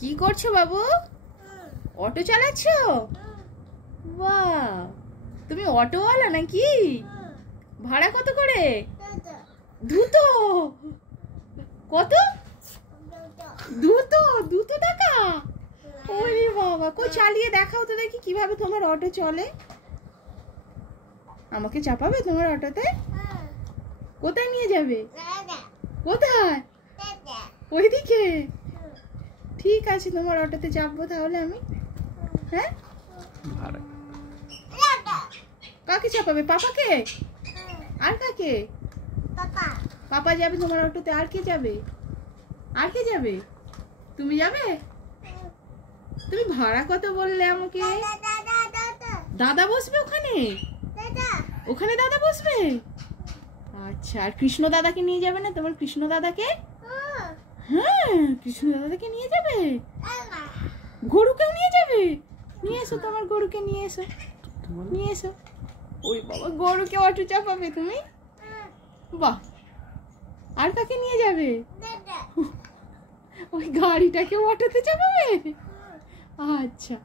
কি করছো বাবু? অটো চালাচ্ছো? বাহ, তুমি অটোওয়ালা নাকি? ভাড়া কত করে? দুটো। কত? দুটো টাকা? ওরে বাবা, কই চালিয়ে দেখাও তো দেখি কিভাবে তোমার অটো চলে। আমাকে চাপাবে তোমার অটোতে? কোথায় নিয়ে যাবে? কোথায়? ওইদিকে। ঠিক আছে, তোমার অটোতে চাপবো তাহলে আমি। হ্যাঁ, কাকে চাপাবে? পাপাকে? আর কাকে? পাপা যাবে তোমার অটোতে। আর কে যাবে? আর কে যাবে? তুমি যাবে? তুমি ভাড়া কত বললে আমাকে? দাদা বসবে ওখানে? ওখানে দাদা বসবে? আচ্ছা, আর কৃষ্ণ দাদাকে নিয়ে যাবে না? তোমার কৃষ্ণ দাদাকে? হ্যাঁ, কৃষ্ণ দাদাকে নিয়ে যাবে। গরুকেও নিয়ে যাবে? নিয়ে এসো, তোমার গরুকে নিয়ে এসো, নিয়ে এসো। ওই বাবা, গরুকে অটো চাপাবে তুমি? বাহ, আর কাকে নিয়ে যাবে? ওই গাড়িটাকে অটোতে চাপাবে? আচ্ছা।